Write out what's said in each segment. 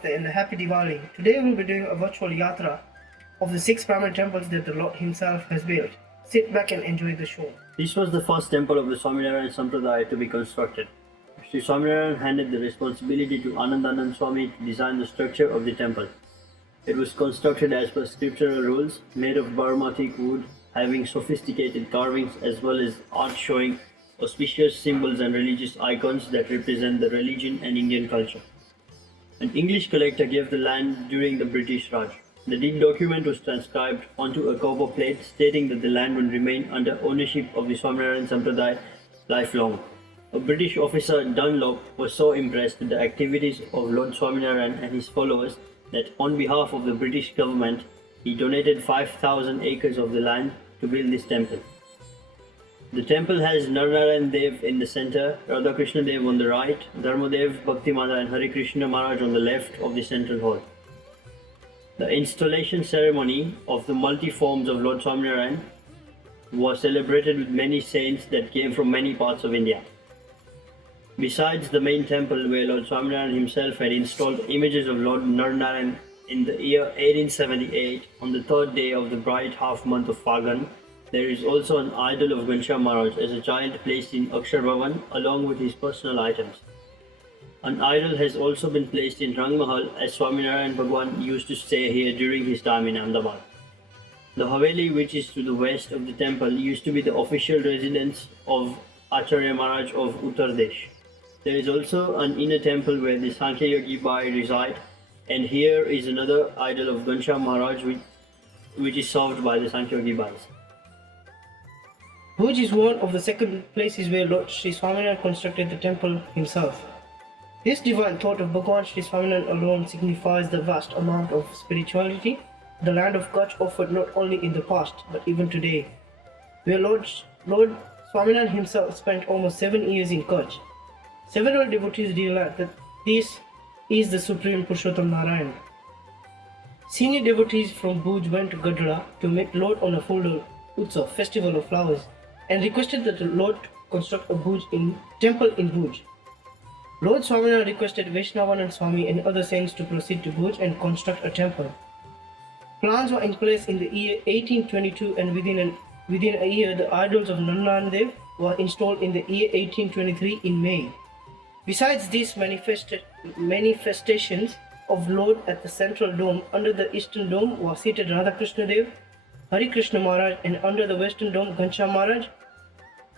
Namaste and a happy Diwali. Today we'll be doing a virtual Yatra of the 6 primary temples that the Lord himself has built. Sit back and enjoy the show. This was the first temple of the Swaminarayan Sampradaya to be constructed. Shree Swaminarayan handed the responsibility to Anandanand Swami to design the structure of the temple. It was constructed as per scriptural rules, made of Burma teak wood, having sophisticated carvings as well as art showing auspicious symbols and religious icons that represent the religion and Indian culture. An English collector gave the land during the British Raj. The deed document was transcribed onto a copper plate stating that the land would remain under ownership of the Swaminarayan Sampradaya lifelong. A British officer, Dunlop, was so impressed with the activities of Lord Swaminarayan and his followers that on behalf of the British government, he donated 5,000 acres of the land to build this temple. The temple has Narnarayan Dev in the center, Radha Krishna Dev on the right, Dharmadev, Bhakti Mata and Hari Krishna Maharaj on the left of the central hall. The installation ceremony of the multi-forms of Lord Swaminarayan was celebrated with many saints that came from many parts of India. Besides the main temple where Lord Swaminarayan himself had installed images of Lord Narnarayan in the year 1878 on the third day of the bright half month of Phagan, there is also an idol of Ghanshyam Maharaj as a child placed in Akshar Bhavan along with his personal items. An idol has also been placed in Rang Mahal as Swaminarayan Bhagwan used to stay here during his time in Ahmedabad. The Haveli, which is to the west of the temple, used to be the official residence of Acharya Maharaj of Uttar Desh. There is also an inner temple where the Sankhya Yogi Bai reside, and here is another idol of Ghanshyam Maharaj which is served by the Sankhya Yogi Bais. Bhuj is one of the second places where Lord Shree Swaminarayan constructed the temple himself. This divine thought of Bhagwan Shree Swaminarayan alone signifies the vast amount of spirituality the land of Kutch offered not only in the past but even today, where Lord Swaminarayan himself spent almost 7 years in Kutch. Several devotees realized that this is the Supreme Purushottam Narayan. Senior devotees from Bhuj went to Gadra to meet Lord on a full Utsav, festival of flowers, and requested that the Lord construct a temple in Bhuj. Lord Swaminarayan requested Vaishnavanand Swami and other saints to proceed to Bhuj and construct a temple. Plans were in place in the year 1822, and within a year the idols of Narnarayan Dev were installed in the year 1823 in May. Besides these manifestations of Lord at the central dome, under the eastern dome were seated Radha Krishna Dev, Hari Krishna Maharaj, and under the western dome Ghanshyam Maharaj.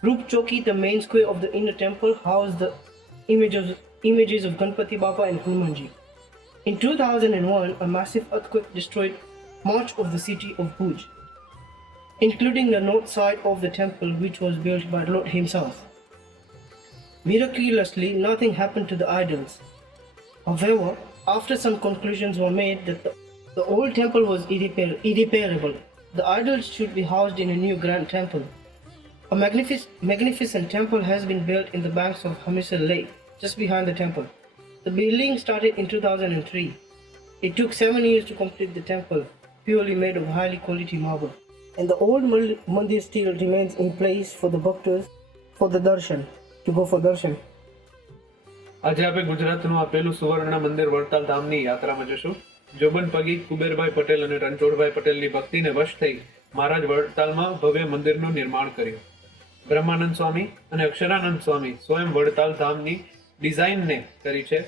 Rup Choki, the main square of the inner temple, housed the images of Ganpati Bappa and Hanumanji. In 2001, a massive earthquake destroyed much of the city of Bhuj, including the north side of the temple, which was built by Lord himself. Miraculously, nothing happened to the idols. However, after some conclusions were made that the old temple was irreparable, the idols should be housed in a new grand temple. A magnificent temple has been built in the banks of Hamisar Lake, just behind the temple. The building started in 2003. It took 7 years to complete the temple, purely made of highly quality marble. And the old Mandir still remains in place for the bhaktas to go for darshan. આજે આપણે ગુજરાતનું આ પહેલું સુવર્ણ મંદિર વડતાલ ધામની યાત્રામાં જશું. જોબન પગી કુબેરભાઈ પટેલ અને રણછોડભાઈ પટેલની ભક્તિને વશ થઈ મહારાજ વડતાલમાં ભવ્ય મંદિરનું નિર્માણ કર્યું. બ્રહ્માનંદ સ્વામી અને અક્ષરાનંદ સ્વામી સ્વયં વડતાલ ધામની ડિઝાઇનને કરી છે.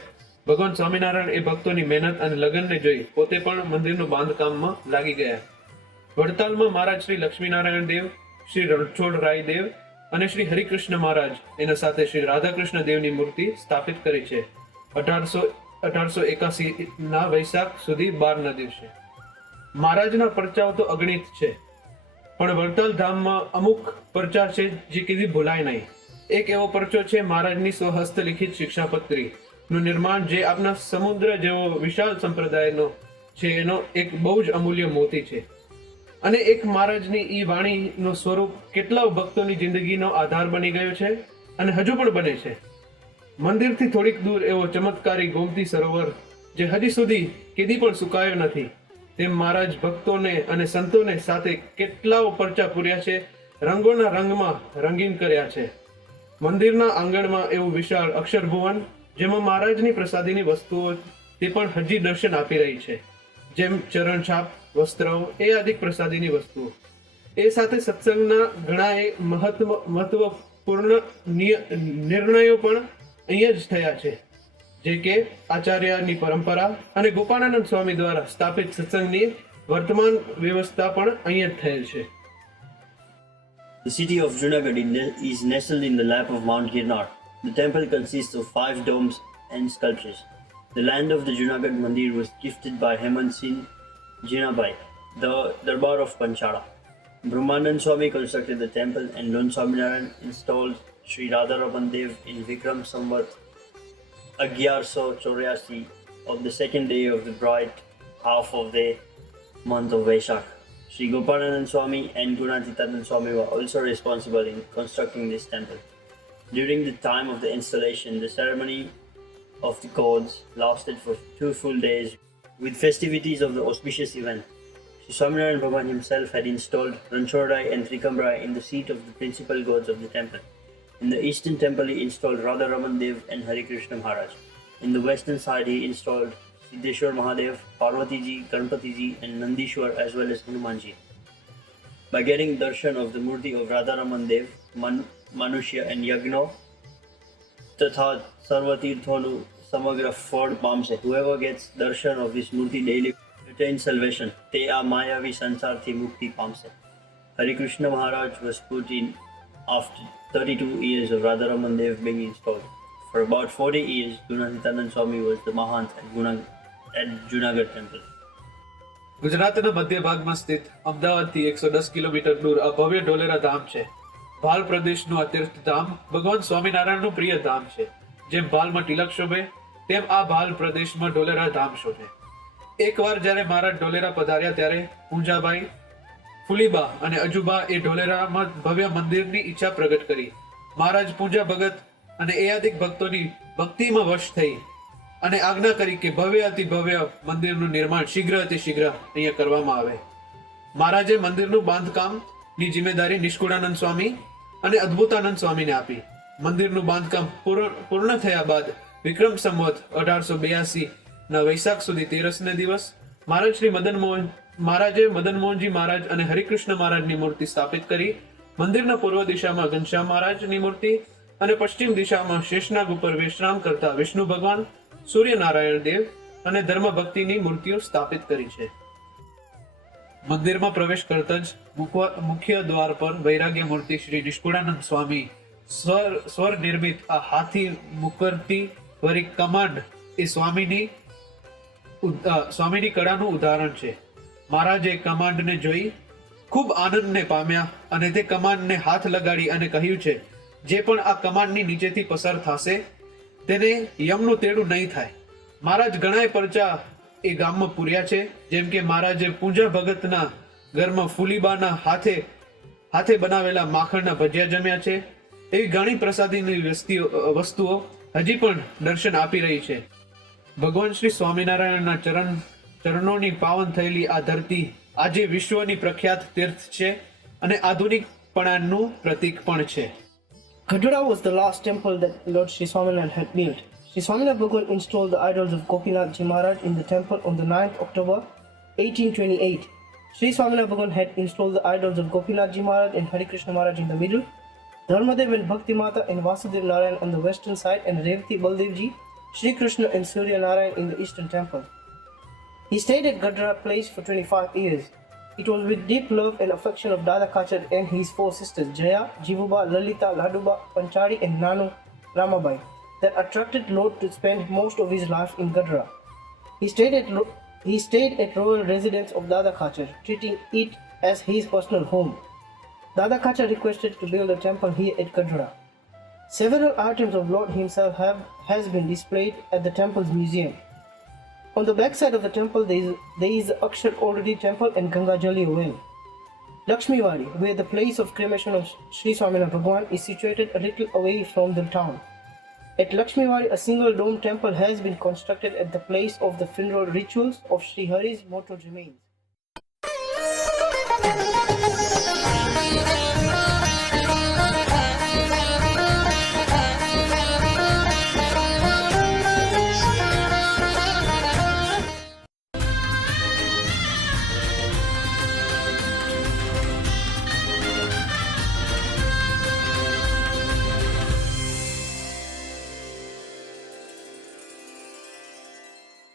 ભગવાન સ્વામિનારાયણ એ ભક્તોની મહેનત અને લગનને જોઈ પોતે પણ મંદિરનું બાંધકામમાં લાગી ગયા. વડતાલમાં મહારાજ શ્રી લક્ષ્મીનારાયણ દેવ, શ્રી રણછોડરાય દેવ અને શ્રી હરિકૃષ્ણ મહારાજ એના સાથે શ્રી રાધાકૃષ્ણ દેવની મૂર્તિ સ્થાપિત કરી છે. 1881 વૈશાખ સુધી 12 દિવસે. મહારાજના પરચાઓ તો અગણિત છે, પણ વડતાલ ધામમાં અમુક પરચા છે જે કદી ભૂલાય નહીં. એક એવો પરચો છે મહારાજની સ્વહસ્તલિખિત શિક્ષાપત્રીનું નિર્માણ, જે આપના સમુદ્ર જેવો વિશાળ સંપ્રદાયનો છે એનો એક બહુ જ અમૂલ્ય મોતી છે. અને એક મહારાજની ઈ વાણીનો સ્વરૂપ કેટલા ભક્તોની જિંદગીનો આધાર બની ગયો છે અને હજુ પણ બને છે. મંદિરથી થોડીક દૂર એવો ચમત્કારી ગોમતી સરોવર જે હજી સુધી કેદી પણ સુકાયો નથી, તેમ મહારાજ ભક્તોને અને સંતોને સાથે કેટલાઓ પરચા પૂર્યા છે, રંગોના રંગમાં રંગીન કર્યા છે. મંદિરના આંગણમાં એવું વિશાળ અક્ષરભુવન, જેમાં મહારાજની પ્રસાદીની વસ્તુઓ તે પણ હજી દર્શન આપી રહી છે, જેમ ચરણ છાપ, વસ્ત્રો એ આદિ પ્રસાદીની વસ્તુઓ. એ સાથે સત્સંગના ઘણા એ મહત્વપૂર્ણ નિર્ણયો પણ અહીંયા જ થયા છે, જે કે આચાર્યની પરંપરા અને ગોપાળાનંદ સ્વામી દ્વારા સ્થાપિત સત્સંગની વર્તમાન વ્યવસ્થા પણ અહીંયા જ થયેલ છે. The city of Junagadh is nestled in the lap of Mount Girnar. The temple consists of 5 domes and sculptures. The land of the Junagadh Mandir was gifted by Hemant Singh Jinabai, the Darbar of Panchala. Brahmanand Swami constructed the temple and Lon Swaminarayan installed Sri Radharaman Dev in Vikram Samvat 1184 of the second day of the bright half of the month of Vaishak. Sri Gopalanand Swami and Gunatitanand Swami were also responsible in constructing this temple. During the time of the installation, the ceremony of the gods lasted for 2 full days with festivities of the auspicious event. Sri Swaminarayan Bhagavan himself had installed Ranchodai and Trikambrai in the seat of the principal gods of the temple. In the eastern temple he installed Radharaman Dev and Hari Krishna Maharaj. In the western side he installed Siddheshwar Mahadev, Parvati ji, Ganpati ji and Nandishwar as well as Hanuman ji. By getting darshan of the murti of Radharaman Dev, Manushya and Yagno તથા સર્વતીર્થોનું સમગ્ર ફળ પામશે. Whoever gets darshan of this murti daily attains salvation. તે આ માયાવી સંસારથી મુક્તિ પામશે. Hari Krishna Maharaj was put in after 32 years of Radharaman Dev being installed. For about 40 years, Gunatitanand Swami was the Mahant at Junagadh Temple. ગુજરાતના મધ્ય ભાગમાં સ્થિત અમદાવાદથી 110 kilometre દૂર આ ભવ્ય ઢોલેરા ધામ છે. ભાલ પ્રદેશનું આ તીર્થ ધામ ભગવાન સ્વામિનારાયણનું પ્રિય ધામ છે. જેમ ભાલમાં તિલક શોભે તેમ આ ભાલ પ્રદેશમાં ઢોલેરા ધામ શોભે. એકવાર જ્યારે મહારાજ ઢોલેરા પધાર્યા ત્યારે પૂંજાબાઈ, ફુલીબા અને અજુબા એ ઢોલેરામાં ભવ્ય મંદિરની ઈચ્છા પ્રગટ કરી. મહારાજ પૂંજા ભગત અને એ આદિક ભક્તોની ભક્તિમાં વશ થઈ અને આજ્ઞા કરી કે ભવ્ય અતિ ભવ્ય મંદિરનું નિર્માણ શીઘ્ર અતિ શીઘ્ર અહીંયા કરવામાં આવે. મહારાજે મંદિરનું બાંધકામની જિમ્મેદારી નિષ્કુળાનંદ સ્વામી અને અદ્ભુતાનંદ સ્વામીને આપી. મંદિરનું બાંધકામ પૂર્ણ થયા બાદ વિક્રમ સંવત 1882 ના વૈશાખ સુધી 13ને દિવસ મહારાજે મદનમોહનજી મહારાજ અને હરિકૃષ્ણ મહારાજની મૂર્તિ સ્થાપિત કરી. મંદિરના પૂર્વ દિશામાં ઘનશ્યામ મહારાજની મૂર્તિ અને પશ્ચિમ દિશામાં શેષનાગ ઉપર વિશ્રામ કરતા વિષ્ણુ ભગવાન, સૂર્યનારાયણ દેવ અને ધર્મ ભક્તિની મૂર્તિઓ સ્થાપિત કરી છે. મંદિરમાં પ્રવેશ કરતા જ મુખ્ય દ્વાર પર વૈરાગ્ય મૂર્તિ શ્રી નિષ્કુળાનંદ સ્વામી સ્વર નિર્મિત આ હાથી મુકરતી વરી કમાન્ડ એ સ્વામીની કળાનું ઉદાહરણ છે. મહારાજે કમાન્ડને જોઈ ખૂબ આનંદને પામ્યા અને તે કમાન્ડને હાથ લગાડી અને કહ્યું છે, જે પણ આ કમાન્ડની નીચેથી પસાર થશે તેને યમનું તેડું નહીં થાય. મહારાજ ઘણાય પરચા એ ગામમાં પૂર્યા છે, જેમ કે મહારાજે પૂંજા ભગતના ઘરમાં ફુલીબાના હાથે બનાવેલા માખણના ભજીયા જમ્યા છે. એવી ઘણી પ્રસાદીની વસ્તુઓ હજી પણ દર્શન આપી રહી છે. ભગવાન શ્રી સ્વામિનારાયણના ચરણોની પાવન થયેલી આ ધરતી આજે વિશ્વની પ્રખ્યાત તીર્થ છે અને આધુનિકપણાનું પ્રતીક પણ છે. Gadhara was the last temple that Lord Sri Swaminarayan had built. Sri Swaminarayan Bhagavan installed the idols of Gopinath Ji Maharaj in the temple on the 9th October 1828. Sri Swaminarayan Bhagavan had installed the idols of Gopinath Ji Maharaj and Hari Krishna Maharaj in the middle, Dharmadev and Bhakti Mata and Vasudev Narayan on the western side, and Revati Baldev Ji, Shri Krishna and Surya Narayan in the eastern temple. He stayed at Gadhara place for 25 years. It was with deep love and affection of Dada Kachar and his 4 sisters Jaya, Jivuba, Lalita, Laduba, Panchari and Nanu Ramabai that attracted Lord to spend most of his life in Gadhara. He stayed at royal residence of Dada Kachar, treating it as his personal home. Dada Kachar requested to build a temple here at Gadhara. Several items of Lord himself has been displayed at the temple's museum. On the back side of the temple there is the Akshar Already temple and Ganga Jali well. Lakshmiwadi, where the place of cremation of Sri Swaminarayan Bhagavan is situated a little away from the town. At Lakshmiwadi, a single dome temple has been constructed at the place of the funeral rituals of Sri Hari's mortal remains.